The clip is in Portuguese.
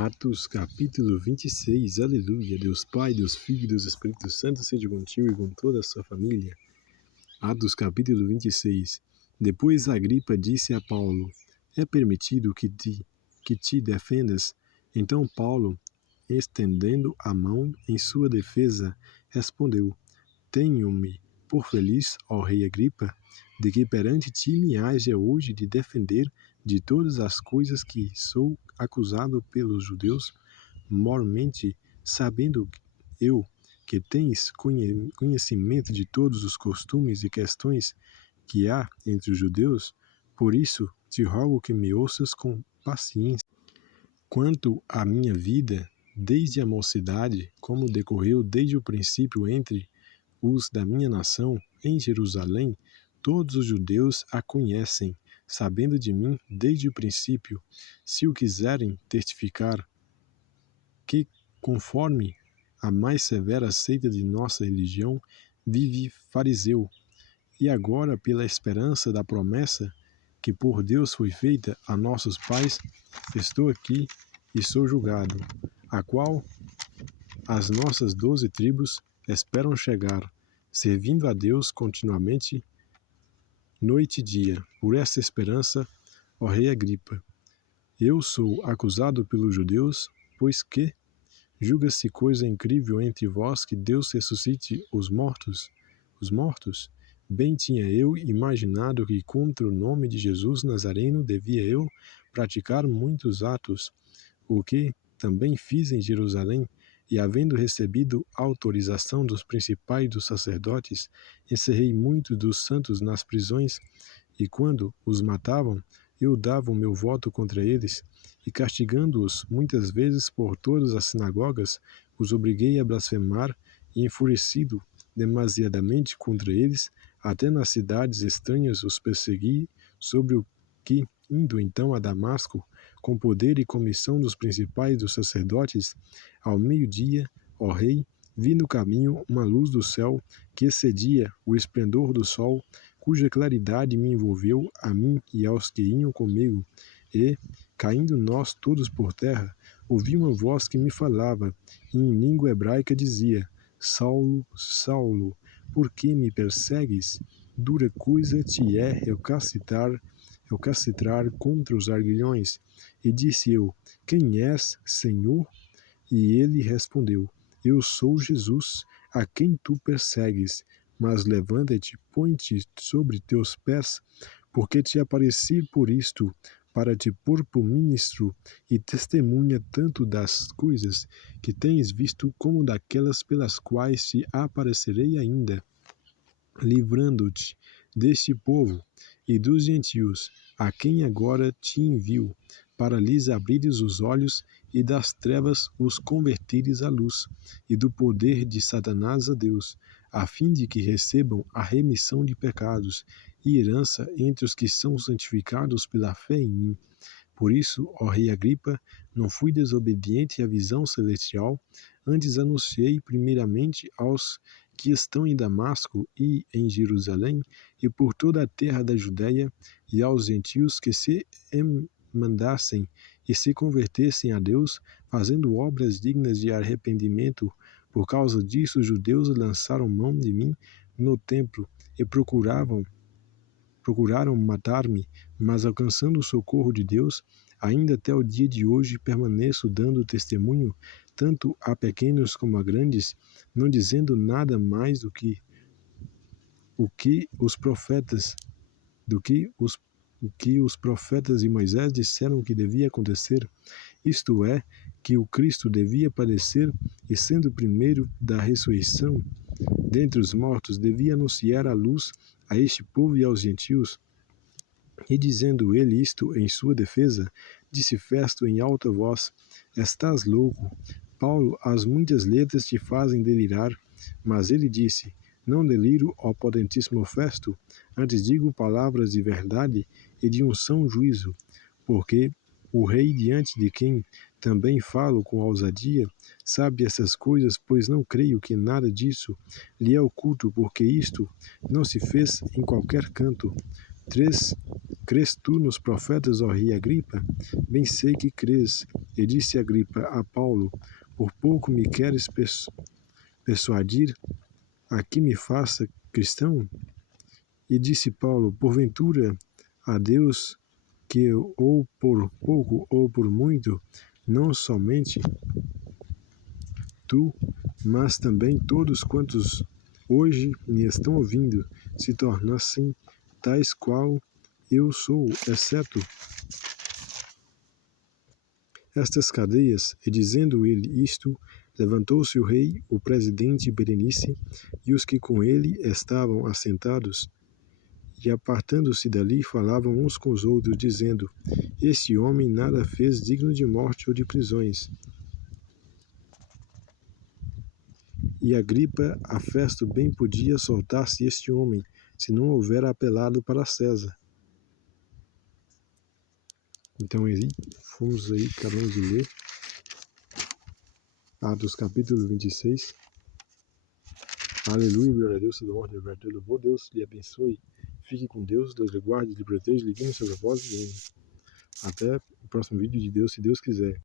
Atos capítulo 26, aleluia, Deus Pai, Deus Filho e Deus Espírito Santo seja contigo e com toda a sua família. Atos capítulo 26. Depois Agripa disse a Paulo, é permitido que te defendas? Então Paulo, estendendo a mão em sua defesa, respondeu, tenho-me por feliz, ó rei Agripa, de que perante ti me haja hoje de defender de todas as coisas que sou acusado pelos judeus, mormente sabendo eu que tens conhecimento de todos os costumes e questões que há entre os judeus, por isso te rogo que me ouças com paciência. Quanto à minha vida, desde a mocidade, como decorreu desde o princípio entre os da minha nação, em Jerusalém, todos os judeus a conhecem, sabendo de mim desde o princípio, se o quiserem testificar, que, conforme a mais severa seita de nossa religião, vive fariseu, e agora, pela esperança da promessa que por Deus foi feita a nossos pais, estou aqui e sou julgado, a qual as nossas 12 tribos esperam chegar, servindo a Deus continuamente, noite e dia. Por essa esperança, ó rei Agripa, eu sou acusado pelos judeus, pois que julga-se coisa incrível entre vós que Deus ressuscite os mortos? Bem tinha eu imaginado que contra o nome de Jesus Nazareno devia eu praticar muitos atos, o que também fiz em Jerusalém, e havendo recebido autorização dos principais dos sacerdotes, encerrei muitos dos santos nas prisões, e quando os matavam, eu dava o meu voto contra eles, e castigando-os muitas vezes por todas as sinagogas, os obriguei a blasfemar, e enfurecido demasiadamente contra eles, até nas cidades estranhas os persegui, sobre o que, indo então a Damasco, com poder e comissão dos principais dos sacerdotes, ao meio-dia, ó rei, vi no caminho uma luz do céu que excedia o esplendor do sol, cuja claridade me envolveu a mim e aos que iam comigo, e, caindo nós todos por terra, ouvi uma voz que me falava, e em língua hebraica dizia, Saulo, Saulo, por que me persegues? Dura coisa te é recalcitrar contra os arguilhões. E disse eu, quem és, Senhor? E ele respondeu, eu sou Jesus, a quem tu persegues, mas levanta-te, põe-te sobre teus pés, porque te apareci por isto, para te pôr por ministro e testemunha tanto das coisas que tens visto como daquelas pelas quais te aparecerei ainda, livrando-te deste povo e dos gentios, a quem agora te envio, para lhes abrires os olhos e das trevas os convertires à luz, e do poder de Satanás a Deus, a fim de que recebam a remissão de pecados e herança entre os que são santificados pela fé em mim. Por isso, ó rei Agripa, não fui desobediente à visão celestial, antes anunciei primeiramente aos que estão em Damasco e em Jerusalém, e por toda a terra da Judéia, e aos gentios que se mandassem e se convertessem a Deus, fazendo obras dignas de arrependimento. Por causa disso, os judeus lançaram mão de mim no templo e procuraram matar-me, mas alcançando o socorro de Deus, ainda até o dia de hoje permaneço dando testemunho, tanto a pequenos como a grandes, não dizendo nada mais do que os profetas e Moisés disseram que devia acontecer, isto é, que o Cristo devia padecer e, sendo o primeiro da ressurreição dentre os mortos, devia anunciar a luz a este povo e aos gentios. E dizendo ele isto em sua defesa, disse Festo em alta voz, estás louco, Paulo, as muitas letras te fazem delirar. Mas ele disse, não deliro, ó potentíssimo Festo, antes digo palavras de verdade e de um são juízo, porque o rei diante de quem também falo com ousadia, sabe essas coisas, pois não creio que nada disso lhe é oculto, porque isto não se fez em qualquer canto. Crês tu nos profetas, ó rei Agripa? Bem sei que crês. E disse Agripa a Paulo: por pouco me queres persuadir a que me faça cristão? E disse Paulo: porventura a Deus que ou por pouco ou por muito, não somente tu, mas também todos quantos hoje me estão ouvindo, se tornassem tais qual eu sou, exceto estas cadeias. E dizendo ele isto, levantou-se o rei, o presidente Berenice e os que com ele estavam assentados, e apartando-se dali, falavam uns com os outros, dizendo: este homem nada fez digno de morte ou de prisões. E Agripa a Festo bem podia soltar-se este homem, se não houver apelado para César. Então aí, fomos aí, acabamos de ler Atos capítulo 26. Aleluia, glória a Deus, todo honra, libertador, louvor, Deus lhe abençoe. Fique com Deus, Deus lhe guarde, lhe proteja, lhe guie no seu propósito. Até o próximo vídeo de Deus, se Deus quiser.